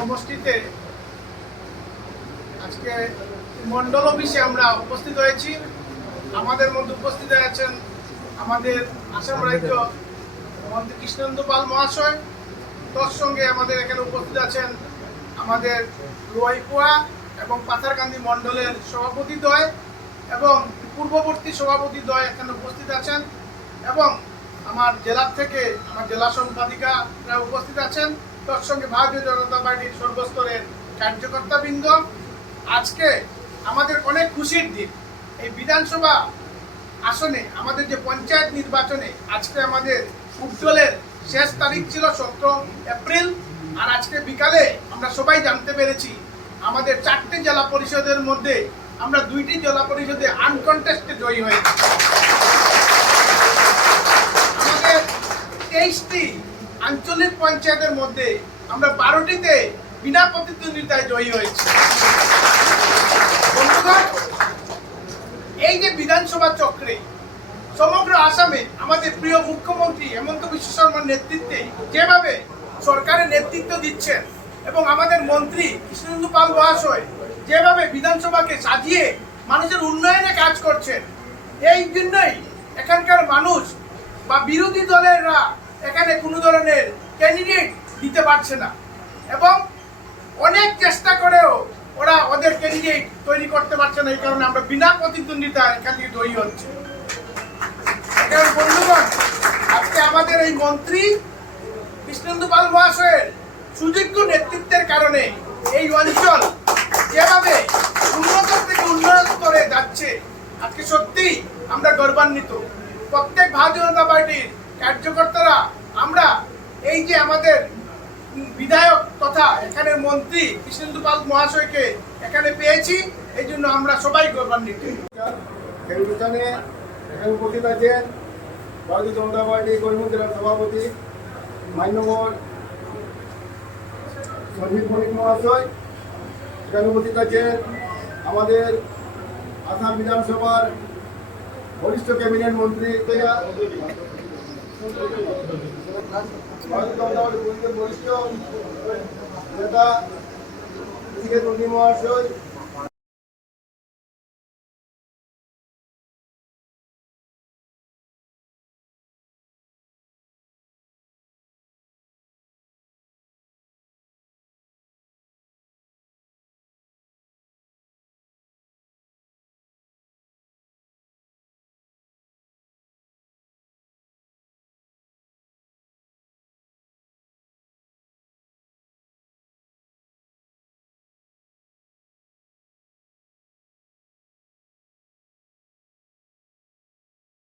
সমষ্টিতে আজকে মন্ডল অফিসে আমরা উপস্থিত হয়েছি। আমাদের মধ্যে উপস্থিত আছেন আমাদের আসাম রাজ্য মন্ত্রী কৃষ্ণেন্দু পাল মহাশয়। তোর সঙ্গে আমাদের এখানে উপস্থিত আছেন আমাদের লোহাইপুয়া এবং পাথারকান্দি মন্ডলের সভাপতিদ্বয় এবং পূর্ববর্তী সভাপতিদ্বয় এখানে উপস্থিত আছেন এবং আমার জেলার থেকে আমার জেলা সম্পাদিকারা উপস্থিত আছেন। তোর সঙ্গে ভারতীয় জনতা পার্টির সর্বস্তরের কার্যকর্তাবৃন্দ। আজকে আমাদের অনেক খুশির দিন। এই বিধানসভা আসনে আমাদের যে পঞ্চায়েত নির্বাচনে আজকে আমাদের উজ্জ্বলের শেষ তারিখ ছিল 17 এপ্রিল। আর আজকে বিকালে আমরা সবাই জানতে পেরেছি আমাদের 4টে জেলা পরিষদের মধ্যে আমরা 2টি জেলা পরিষদে আনকন্টেস্টে জয়ী হয়েছি। আমাদের 23টি আঞ্চলিক পঞ্চায়েতের মধ্যে আমরা 12টিতে বিনা প্রতিদ্বন্দ্বিতায় জয়ী হয়েছি। বন্ধুগণ, এই যে বিধানসভা চক্রে সমগ্র আসামে আমাদের প্রিয় মুখ্যমন্ত্রী হেমন্ত বিশ্ব শর্মার নেতৃত্বে যেভাবে সরকারের নেতৃত্ব দিচ্ছেন এবং আমাদের মন্ত্রী কৃষ্ণেন্দু পাল মহাশয় যেভাবে বিধানসভাকে সাজিয়ে মানুষের উন্নয়নে কাজ করছেন, এই জন্যই এখানকার মানুষ বা বিরোধী দলেরা এখানে কোনো ধরনের ক্যান্ডিডেট দিতে পারছে না এবং অনেক চেষ্টা করেও ওরা ওদের ক্যান্ডিডেট তৈরি করতে পারছে না। এই কারণে আমরা বিনা প্রতিদ্বন্দ্বিতা এখান থেকে জয়ী হচ্ছে। বন্ধুগণ, আজকে আমাদের এই মন্ত্রী কৃষ্ণেন্দু পাল মহাশয়ের সুযোগ্য নেতৃত্বের কারণে এই অঞ্চল যেভাবে উন্নত থেকে উন্নয়ন করে যাচ্ছে, আজকে সত্যি আমরা গর্বান্বিত। প্রত্যেক ভারতীয় জনতা পার্টির কার্যকর্তারা আমরা এই যে আমাদের বিধায়ক তথা এখানে মন্ত্রী কৃষ্ণেন্দু পাল মহাশয়কে এখানে পেয়েছি, এই জন্য আমরা সবাই গর্বান্বিত। এখানে উপস্থিত আছেন ভারতীয় জনতা পার্টি করিমগঞ্জ জেলার সভাপতি মান্যবর সঞ্জীব বণিক মহাশয়। এখানে উপস্থিত আছেন আমাদের আসাম বিধানসভার বরিষ্ঠ ক্যাবিনেট মন্ত্রী ভারতীয় জনতা পার্টির বরিষ্ঠ নেতা মহাশয়।